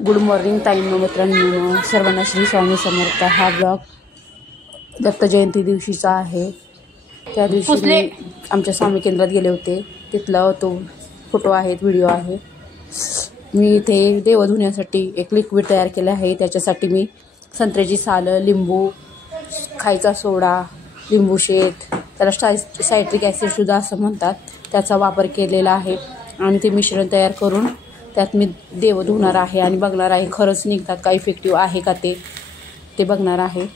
Good morning ताईंनो, मित्रांनो, सर्वांना श्री स्वामी समर्थ। हा ब्लॉग दत्त जयंती दिवशीचा आहे। त्या दिवशी मी आमच्या स्वामी केंद्रात गेले होते, तिथला तो फोटो आहेत, व्हिडिओ आहे। मी इथे देव धुण्यासाठी एक लिक्विड तयार केले आहे। त्याच्यासाठी मी संत्र्याची सालं, लिंबू, खायचा सोडा, लिंबू शेत, त्याला सायट्रिक ॲसिड सुद्धा असं म्हणतात, त्याचा वापर केलेला आहे। आणि ते मिश्रण तयार करून त्यात मी देव धुणार आहे आणि बघणार आहे खरंच निघतात का, इफेक्टिव्ह आहे का ते बघणार आहे।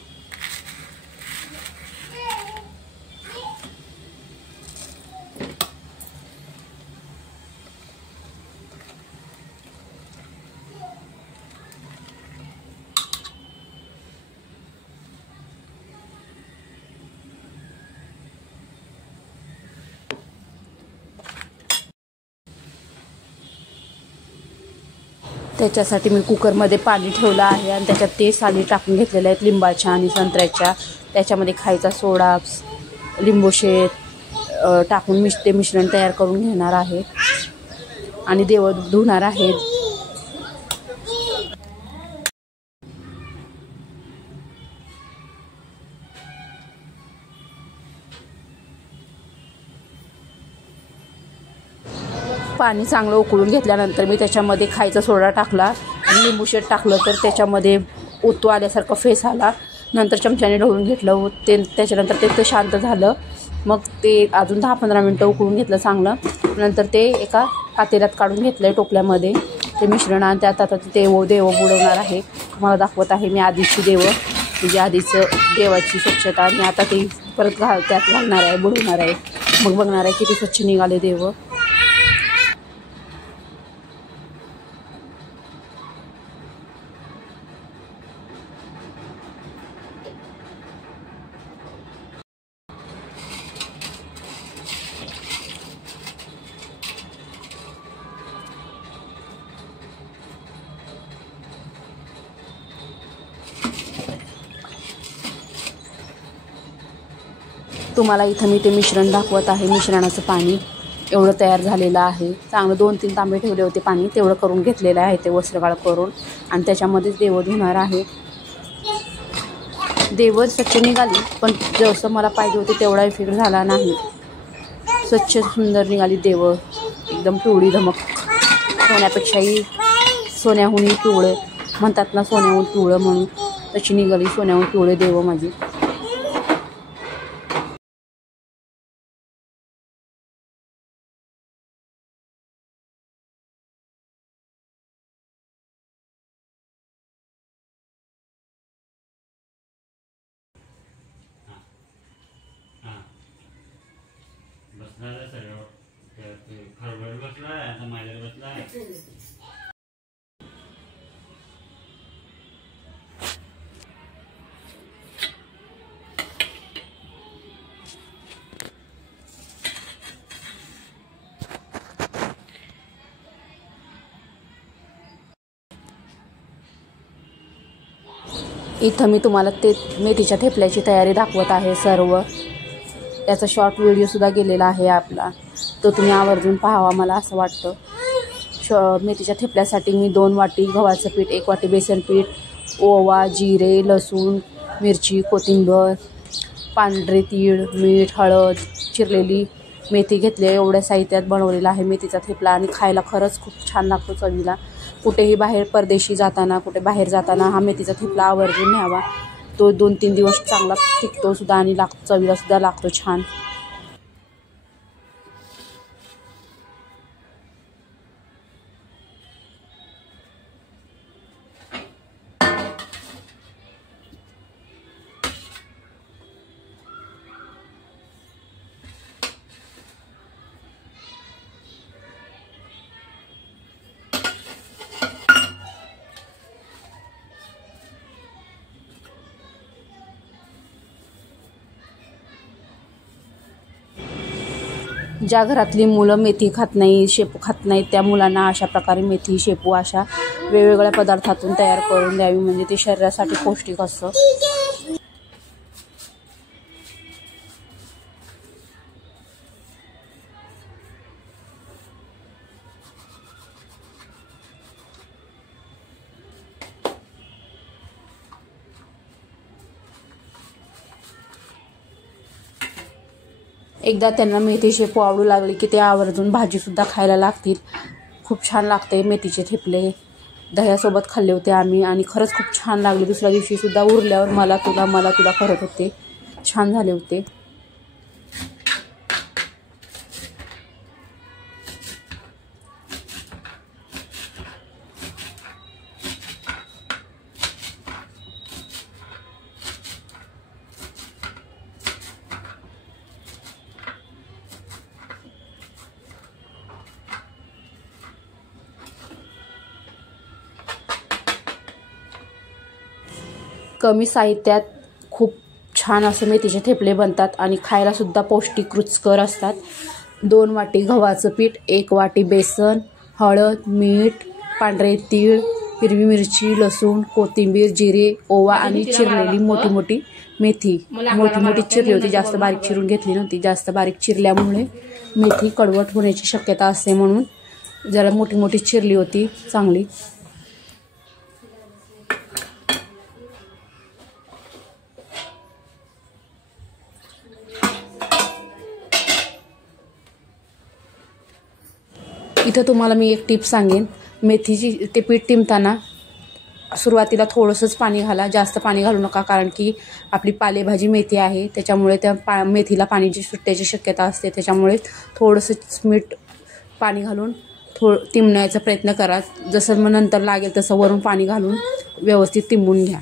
त्याच्यासाठी मी कुकरमध्ये पाणी ठेवलं आहे आणि त्याच्यात ते साली टाकून घेतलेले आहेत लिंबाच्या आणि संत्र्याच्या। त्याच्यामध्ये खायचा सोडा, लिंबू शेत टाकून ते मिश्रण तयार करून घेणार आहे आणि देव धुणार आहे। पाणी चांगलं उकळून घेतल्यानंतर मी त्याच्यामध्ये खायचा सोडा टाकला आणि लिंबू शेट टाकलं, तर त्याच्यामध्ये ओतू आल्यासारखं फेस आला। नंतर चमच्याने ढवळून घेतलं त्याच्यानंतर ते शांत झालं। मग ते अजून 10-15 मिनटं उकळून घेतलं चांगलं। नंतर ते एका पातेल्यात काढून घेतलं त्यामध्ये ते मिश्रण, आणि त्यात आता देव बुडवणार आहे। मला दाखवत आहे मी आधीची देव, म्हणजे आधीचं देवाची स्वच्छता, आणि आता ते परत त्यात घालणार आहे, बुडवणार आहे। मग बघणार आहे किती स्वच्छ निघाले देव। तुम्हाला इथं मी ते मिश्रण दाखवत आहे। मिश्रणाचं पाणी एवढं तयार झालेलं आहे। चांगलं 2-3 तांबे ठेवले होते पाणी, तेवढं करून घेतलेलं आहे ते वस्त्रगाळ करून, आणि त्याच्यामध्येच देव धुणार आहे। देव स्वच्छ निघाली, पण जसं मला पाहिजे होते तेवढा इफेक्ट झाला नाही। स्वच्छ सुंदर निघाली देव, एकदम पिवळी धमक, सोन्यापेक्षाही सोन्याहूनही पिवळं म्हणतात ना, सोन्याहून पिवळं म्हणून तशी निघाली सोन्याहून पिवळे देव माझी। इथं मी तुम्हाला ते मेथीच्या थेपल्याची तयारी दाखवत आहे सर्व। त्याचा शॉर्ट व्हिडिओसुद्धा गेलेला आहे आपला, तो तुम्ही आवर्जून पाहावा मला असं वाटतं। मेथीच्या थेपल्यासाठी मी 2 वाटी गव्हाचं पीठ, 1 वाटी बेसन पीठ, ओवा, जिरे, लसूण, मिरची, कोथिंबीर, पांढरे तीळ, मीठ, हळद, चिरलेली मेथी घेतली। एवढ्या साहित्यात बनवलेला आहे मेथीचा थेपला, आणि खायला खरंच खूप छान लागतो चवीला। कुठेही बाहेर परदेशी जाताना, कुठे बाहेर जाताना हा मेथीचा थेपला आवर्जून न्यावा। तो 2-3 दिवस चांगला टिकतो सुद्धा आणि चवीला सुद्धा लागतो छान। ज्या घरातली मुलं मेथी खात नाही, शेपू खात नाहीत, त्या मुलांना अशा प्रकारे मेथी, शेपू अशा वेगवेगळ्या पदार्थातून तयार करून द्यावी, म्हणजे ते शरीरासाठी पौष्टिक असतं। एकदा त्यांना मेथी शेपू आवडू लागली की ते आवर्जून भाजीसुद्धा खायला लागतील. खूप छान लागते मेथीचे ठेपले. दह्यासोबत खाल्ले होते आम्ही आणि खरंच खूप छान लागले. दुसऱ्या दिवशीसुद्धा उरल्यावर मला तुला करत होते. छान झाले होते. कमी साहित्यात खूप छान असे मेथीचे ठेपले बनतात आणि खायलासुद्धा पौष्टिक रुचकर असतात. 2 वाटी गव्हाचं पीठ, 1 वाटी बेसन, हळद, मीठ, पांढरे तीळ, हिरवी मिरची, लसूण, कोथिंबीर, जिरे, ओवा आणि चिरलेली मोठी मोठी मेथी. मोठी चिरली होती, जास्त बारीक चिरून घेतली नव्हती. जास्त बारीक चिरल्यामुळे मेथी कडवट होण्याची शक्यता असते, म्हणून जरा मोठी चिरली होती चांगली. इथं तुम्हाला मी एक टिप सांगेन. मेथीची ते पीठ तिंबताना सुरुवातीला थोडंसंच पाणी घाला, जास्त पाणी घालू नका, कारण की आपली पालेभाजी मेथी आहे त्याच्यामुळे त्या मेथीला पाणी सुटण्याची शक्यता असते. त्याच्यामुळे थोडंसं मीठ पाणी घालून तिंबण्याचा प्रयत्न करा. जसं मग नंतर लागेल तसं वरून पाणी घालून व्यवस्थित तिंबून घ्या.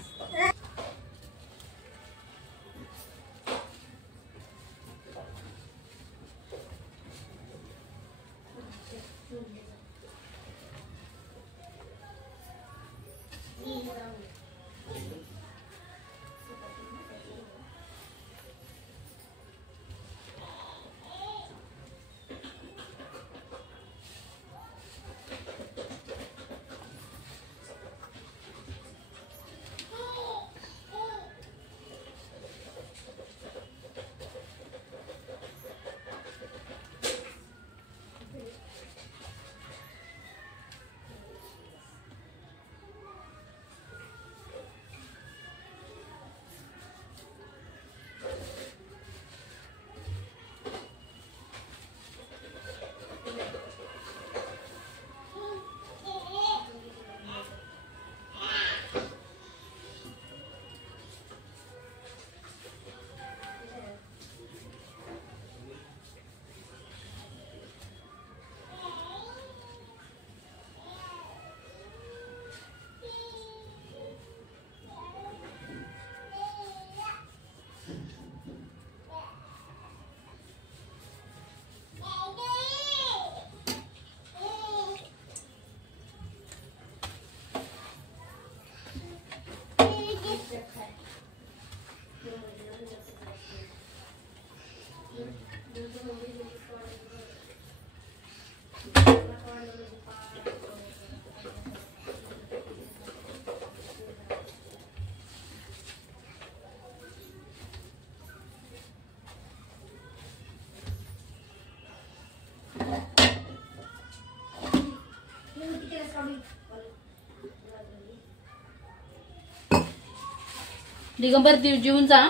दिगंबर जेवून जा.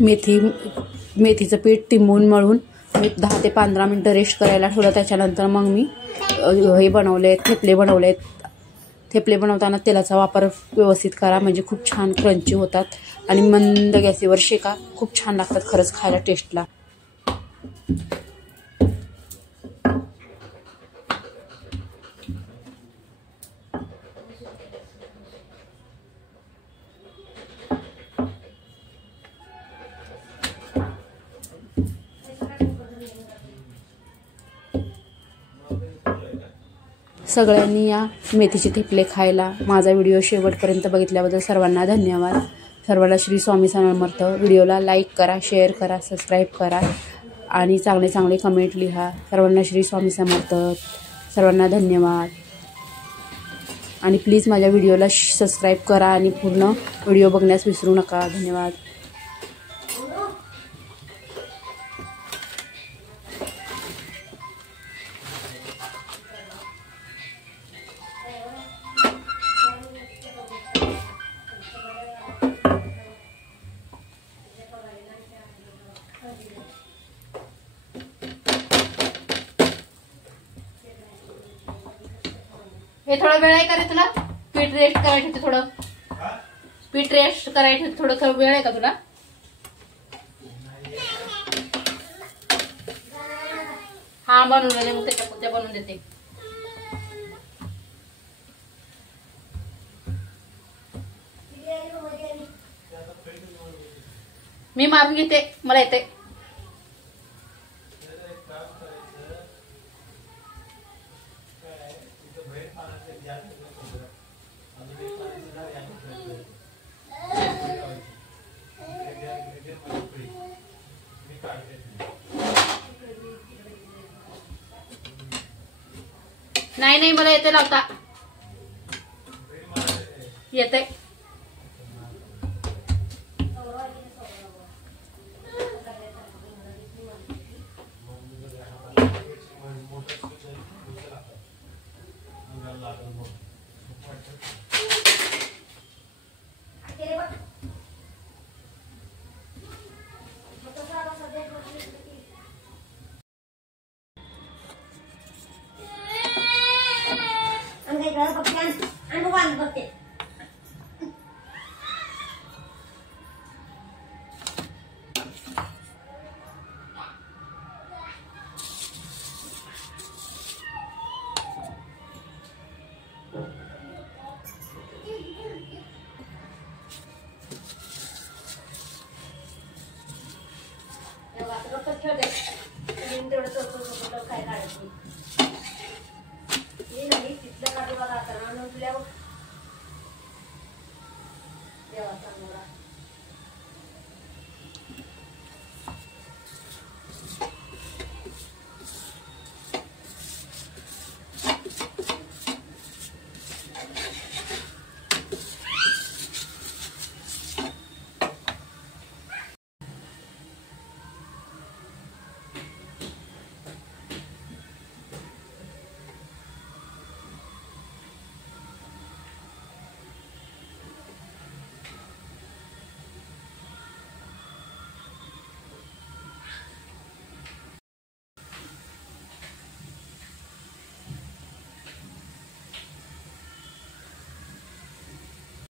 मेथीचं पीठ तिंबून मळून मी 10 ते 15 मिनटं रेस्ट करायला ठेवलं. त्याच्यानंतर मग मी हे बनवले, थेपले बनवले. थेपले बनवताना तेलाचा वापर व्यवस्थित करा, म्हणजे खूप छान क्रंची होतात आणि मंद गॅसवर शेका, खूप छान लागतात खरंच खायला टेस्टला. सगळ्यांनी या मेथीचे थेपले खायला. माझा व्हिडिओ शेवटपर्यंत बघितल्याबद्दल सर्वांना धन्यवाद. सर्वांना श्री स्वामी समर्थ. व्हिडिओला लाईक करा, शेअर करा, सबस्क्राईब करा आणि चांगले चांगले कमेंट लिहा. सर्वांना श्री स्वामी समर्थ. सर्वांना धन्यवाद. आणि प्लीज माझ्या व्हिडिओला सबस्क्राईब करा आणि पूर्ण व्हिडिओ बघण्यास विसरू नका. धन्यवाद. हे थोडा वेळ आहे का रे तुला? पीठ रेस्ट करायचं होते थोडं. पीठ रेस्ट करायचं थोडं वेळ आहे का तुला? हा बनवून दे, मग त्याच्या बनवून देते. मी मारून घेते, मला येते. नाही मला येते लावता येते.